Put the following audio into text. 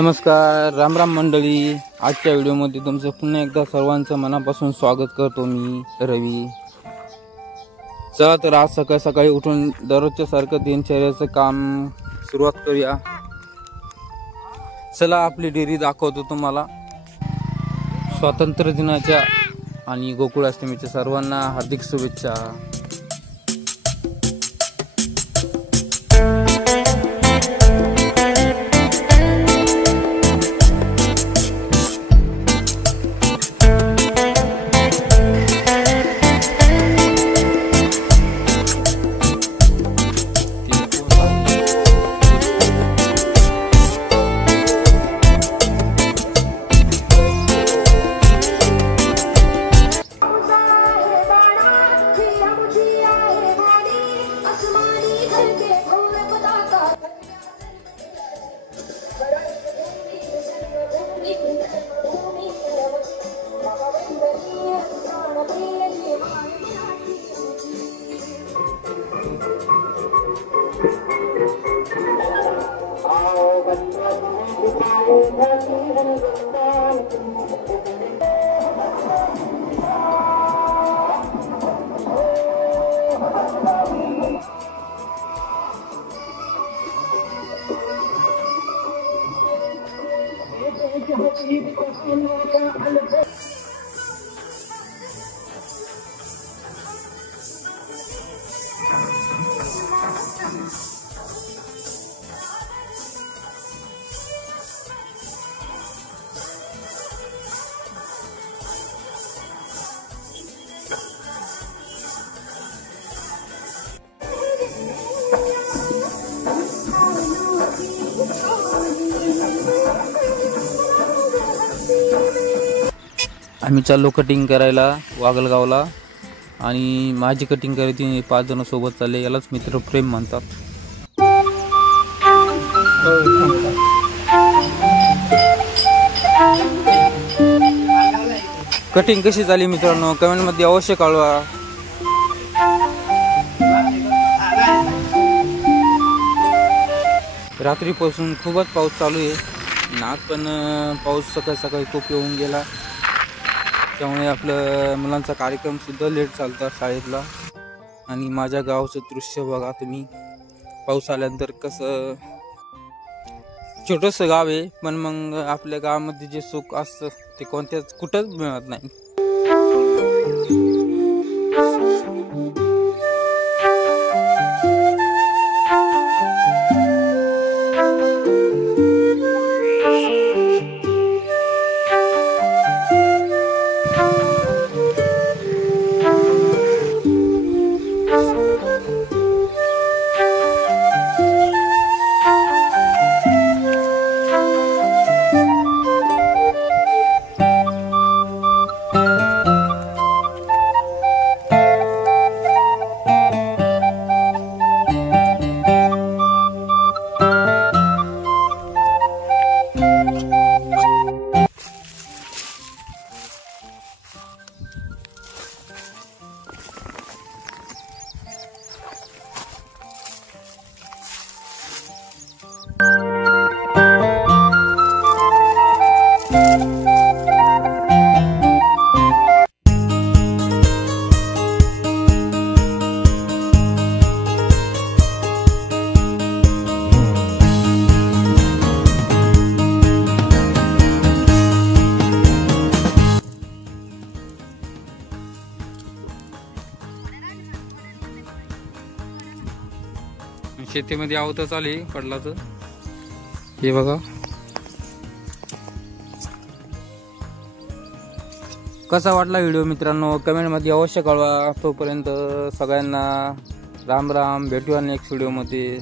नमस्कार, राम राम मंडळी। आजच्या व्हिडिओमध्ये तुमचं पुन्हा एकदा सर्वांचं मनापासून स्वागत करतो मी रवी। चला तर आज सकाळी उठून दररोजच्या सारखं दिनचर्याचं काम सुरुवात करूया। चला आपली डेअरी दाखवतो तुम्हाला। स्वातंत्र्य दिनाच्या आणि गोकुळाष्टमीच्या सर्वांना हार्दिक शुभेच्छा। आम्ही चाललो कटिंग करायला वागलगावला आणि माझी कटिंग करायची 5 जण सोबत चालले। यालाच मित्र प्रेम म्हणतात। कटिंग कशी झाली मित्रांनो कमेंट मध्ये अवश्य कळवा। रात्रीपासून खूपच पाऊस चालू आहे। आज पण पाऊस सकाळी खूप येऊन गेला, त्यामुळे आपलं मुलांचा कार्यक्रम सुद्धा लेट चालता शाळेतला। आणि माझ्या गावचं दृश्य बघा तुम्ही। पाऊस आल्यानंतर कसं छोटंसं गाव आहे, पण मग आपल्या गावामध्ये जे सुख असतं ते कोणत्याच कुठंच मिळत नाही। शेतीमध्ये आवतच आली कडलाचं हे बघा। कसा वाटला व्हिडिओ मित्रांनो कमेंट मध्ये अवश्य कळवा। तोपर्यंत सगळ्यांना राम राम, भेटूया नेक्स्ट व्हिडिओ मध्ये।